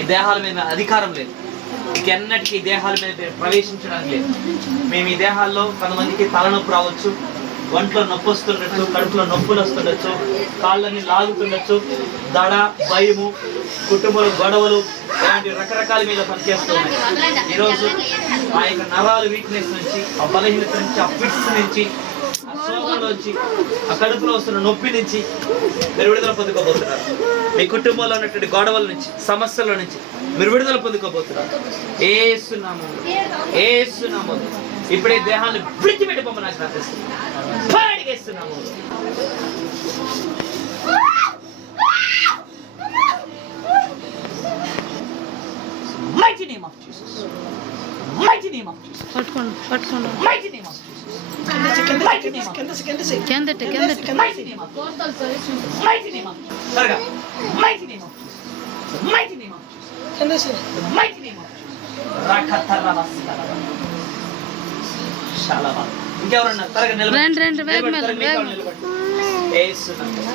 ఈ దేహాల మీద అధికారం లేదు. ఎన్నటికీ ఈ దేహాల మీద ప్రవేశించడానికి లేదు. మేము ఈ దేహాల్లో కొంతమందికి తలనొప్పి రావచ్చు, ఒంట్లో నొప్పి వస్తుండొచ్చు, కడుపులో నొప్పులు వస్తుండొచ్చు, కాళ్ళని లాగుతుండొచ్చు, దడ, భయము, కుటుంబంలో గొడవలు, ఇలాంటి రకరకాల మీద పనిచేస్తూ ఉన్నాయి. ఈరోజు ఆ యొక్క నరాలు వీక్నెస్ నుంచి, ఆ బలహీనత నుంచి, ఆ ఫిట్స్ నుంచి, ఆ శోకంలో నుంచి, ఆ కడుపులో వస్తున్న నొప్పి నుంచి మీరు విడుదల పొందుకోబోతున్నారు. మీ కుటుంబంలో ఉన్నటువంటి గొడవల నుంచి, సమస్యల నుంచి మీరు విడుదల పొందుకోబోతున్నారు. యేసునామములో, యేసునామములో ఇప్పుడే దేహాన్ని విడిచిపెట్టిపోమని నాకు ప్రార్థిస్తున్నాను. Mighty name of Jesus. Mighty name of Jesus. పట్టుకోండి. Mighty name of Jesus. Mighty name of Jesus. కిందటి Mighty name of Jesus. Mighty name of Jesus. త్వరగా. Mighty name of Jesus. Mighty name of Jesus. Mighty name of Jesus. రాకతరవస్కరవ. షాలవా. ఇంకెవరన్నా త్వరగా నిలబడండి. రండి.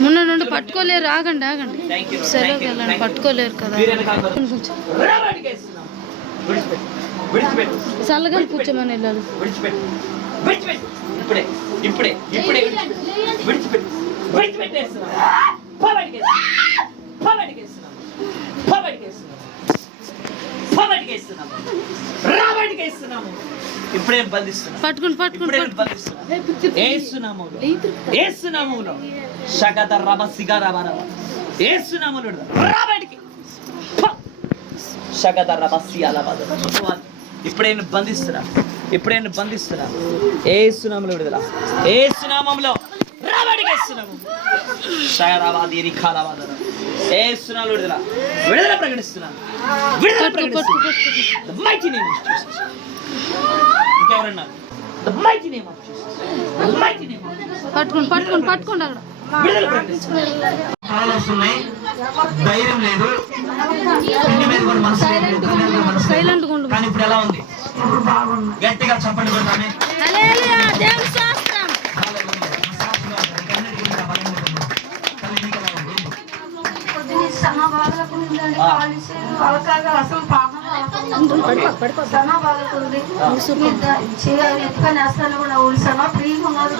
మున్న నుండి పట్టుకోలేరు. ఆగండి. సెలవుకి వెళ్ళండి. పట్టుకోలేరు కదా. చల్లగా కూర్చోమని వెళ్ళాలి. ఇప్పుడే ఇప్పుడే బంధిస్తున్నాము. పట్టుకుని యేసునామములో షగద రబ సిగర రబ యేసునామములో రాబడికి షగద రబ సియాల బద ఇప్పుడే బంధిస్తున్నా. యేసునామములో విడుదల. యేసునామములో రాబడికి యేసునామము షగరవాది రిఖాల బద యేసునామములో విడుదల ప్రకటిస్తున్నాను. The mighty name of Jesus. ఇంకెవరన్నా? The mighty name of Jesus. The mighty name of Jesus. పట్టుకోండి అక్కడ. విడుదల ప్రకటిస్తున్నాను. ధైర్యం లేదు, సైలెంట్ గా ఉండు. కానీ ఇప్పుడు ఎలా ఉంది? గట్టిగా చప్పట్లు కొడతామే. హల్లెలూయా. దేవుని స్తోత్రం.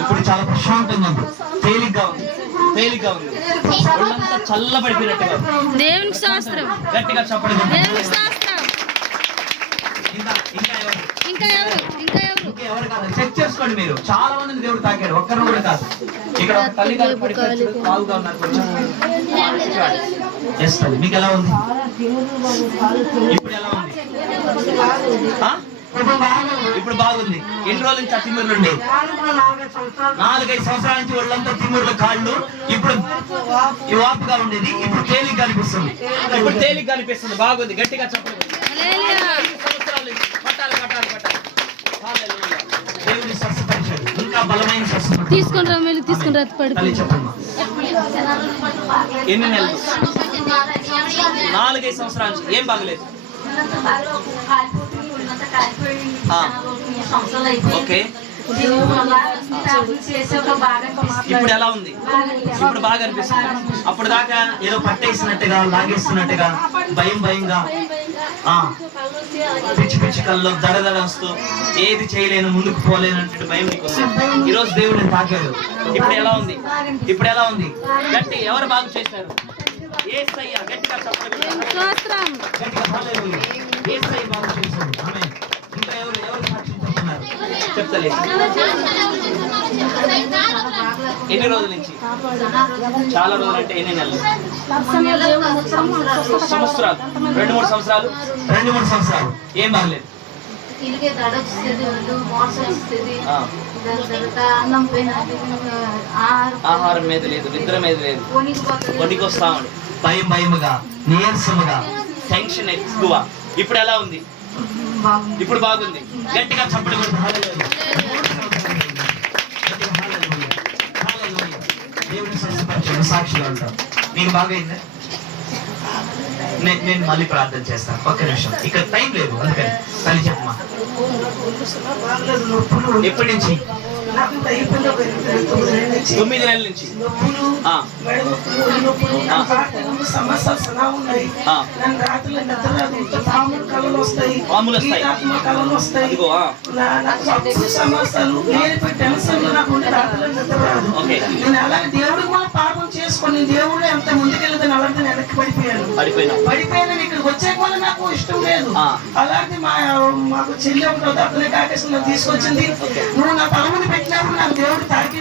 ఇప్పుడు చాలా ప్రశాంతంగా ఉంది, తేలిగ్గా ఉంది, చల్లబడిపోయినట్టుగా. దేవునికి శాస్త్రం. గట్టిగా చప్పట్లు. దేవునికి శాస్త్రం. ఇంకా ఎవరు కాదు, చెక్ చేసుకోండి. మీరు చాలా మందిని దేవుడు తాకాడు, ఒక్కరు కూడా కాదు. ఇక్కడ ఒక తల్లి గారు పడిపోయారు, బాగుగా ఉన్నారు కొంచెం. మీకు ఎలా ఉంది? ఇప్పుడు ఎలా ఉంది? ఇప్పుడు బాగుంది. ఎన్ని రోజుల నుంచి ఆ తిమ్మిర్లు ఉండే? 4-5 సంవత్సరాల నుంచి ఒళ్ళంతా తిమ్మిర్లు, కాళ్ళు. ఇప్పుడు ఈ వాపుగా ఉండేది, ఇప్పుడు తేలిగ్గా అనిపిస్తుంది. బాగుంది. గట్టిగా చెప్పండి. దేవుని స్వస్థపరిచాడు. ఇంకా బలమైన స్వస్థత. తీసుకుంటా పడి. ఎన్ని నెలలు? 4-5 సంవత్సరాల నుంచి ఏం బాగలేదు. ఓకే. ఇప్పుడు ఎలా ఉంది? ఇప్పుడు బాగా అనిపిస్తుంది. అప్పుడు దాకా ఏదో పట్టేసినట్టుగా, లాగేస్తున్నట్టుగా, భయంగా, పిచ్చి కల్లో దడదడ వస్తూ ఏది చేయలేను, ముందుకు పోలేనంటే భయం నీకు ఉంది. ఈరోజు దేవుడిని తాకాడు. ఇప్పుడు ఎలా ఉంది? గట్టి. ఎవరు బాగు చేశారు? యేసయ్య. గట్టిగా చెప్పండి. యేసయ్య బాగు చేశాడు. ఆమేన్. ఇంకా ఎవరు సాక్షి చెప్తున్నారు? చెప్తలేదు. ఎన్ని రోజుల నుంచి? చాలా రోజులు అంటే ఎన్ని నెలలు? సంవత్సరాలు. 2-3 సంవత్సరాలు. ఏం బాగలేదు. ఆహారం మీద లేదు, నిద్ర మీద లేదు, వణికొస్తామండి, భయముగా, నీరసముగా, టెన్షన్ ఎక్కువ. ఇప్పుడు ఎలా ఉంది? ఇప్పుడు బాగుంది. గట్టిగా చప్పట్లు కొడుతూ సాక్షిగా ఉంటాం. మీకు బాగైందా? నేను మళ్ళీ ప్రార్థన చేస్తాను. ఒక్క నిమిషం, ఇక్కడ టైం లేదు, అందుకని తల్లి చెప్పమా. ఎప్పటి నుంచి? నాకు దైవంలో పెరుగుతుంది 9 నెలల నుంచి 9 నెలల నుంచి నొప్పులు, ఆ. మెడ నొప్పులు, ఒళ్ళు నొప్పులు, నాకు ఆర్థికంగా సమస్యలు చాలా ఉన్నాయి. ఆ. నన్ను రాత్రులు నిద్ర రాదు, పాములు కళలు వస్తాయి, పాములు వస్తాయి. ఈతాత్మ కళలు వస్తాయి. అదిగో, ఆ. నాకు అప్పుడు సమస్యలు లేనిపోయి టెన్షన్లు నాకు ఉండి రాత్రులు నిద్ర రాదు. ఓకే. నేను అలాగే దేవుడికి కూడా పాపం చేసుకొని దేవుడు ఎంత ముందుకెళ్తాను అలాంటి వెనక్కి పడిపోయాను. పడిపోయాను ఇక్కడికి వచ్చే కూడా నాకు ఇష్టం లేదు. ఆ. అలాంటి మాకు చెల్లి ఒకటో అతని కాకేశ్వరం తీసుకొచ్చింది. నువ్వు నా తల మీద పెట్టినప్పుడు నాకు దేవుడు తాకి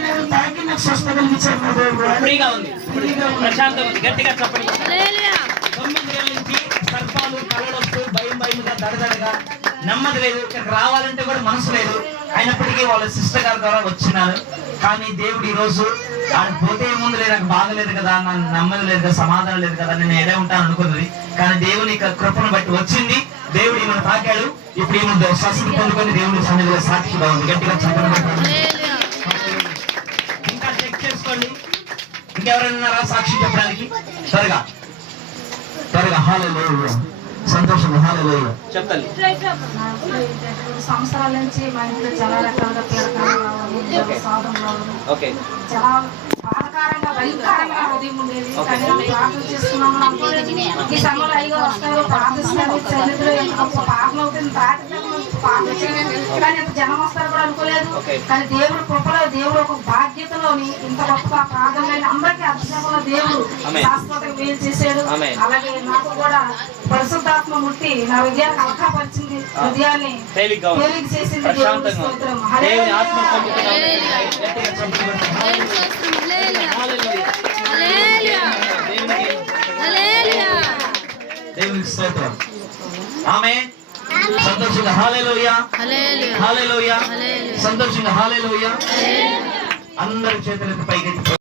నాకు స్వస్థ కలిగించాడు. నా దేవుడు ఫ్రీగా ఉంది, ప్రశాంతంగా ఉంది. గట్టిగా చెప్పండి. హల్లెలూయా. 9 నెలల నుంచి సర్పాలు, కలడొస్తూ భయంగా దడదడగా నెమ్మది లేదు. ఇక్కడికి రావాలంటే కూడా మనసు లేదు. అయినప్పటికీ వాళ్ళ సిస్టర్ గారి ద్వారా వచ్చినారు. కానీ దేవుడు ఈ రోజు ఆడ పోతే ఏముంది లేదు, నాకు బాగలేదు కదా, నాకు నెమ్మది లేదు కదా, సమాధానం లేదు కదా, నేను ఎడే ఉంటాను అనుకున్నది. కానీ దేవుని కృపను బట్టి వచ్చింది. దేవుడు ఈమెను తాకాడు. ఇప్పుడు ఈమె స్వస్థత పొందుకొని దేవుడి సన్నిధిలో సాక్షిగా ఉంది. గట్టిగా చెప్పండి. హల్లెలూయా. ఇంకా చెక్ చేసుకోండి. ఇంకెవరైనా ఉన్నారా సాక్షి చెప్పడానికి? త్వరగా హల్లెలూయా. సంతోషం. హల్లెలూయా. చెప్పాలి. 2 సంవత్సరాల నుంచి మా ఇంట్లో చాలా రకాలుగా పీడకలు సాధనలు ఓకే. చాలా బాధకారంగా భయంకరంగా ఉదయం ఉండేది. కానీ ప్రార్థన చేసుకున్నాము అనుకోలేదు. ఈ సమయంలో అయ్యో వస్తారు ప్రార్థిస్తారు చరిత్రలో ఒక పాటలు అవుతుంది ప్రార్థన చేయలేదు. కానీ ఇంత జనం వస్తారు కూడా అనుకోలేదు. కానీ దేవుడు కృపలో దేవుడు ఒక బాధ్యతలోని ఇంత గొప్ప ప్రార్థనలు అందరికీ అర్థంలో దేవుడు శాశ్వతంగా మేలు చేశాడు. అలాగే నాకు కూడా పరిశుద్ధాత్మ ముట్టి నా హృదయాన్ని అలకాపరిచింది, హృదయాన్ని తేలిక చేసింది. దేవుని ఆత్మ పొందుకున్నాం. హల్లెలూయా. హల్లెలూయా. దేవునికి స్తోత్రం. ఆమేన్. సంతోషంగా హల్లెలూయా. హల్లెలూయా. హల్లెలూయా. హల్లెలూయా. సంతోషంగా హల్లెలూయా. అందరి చేతులెత్తి పైకి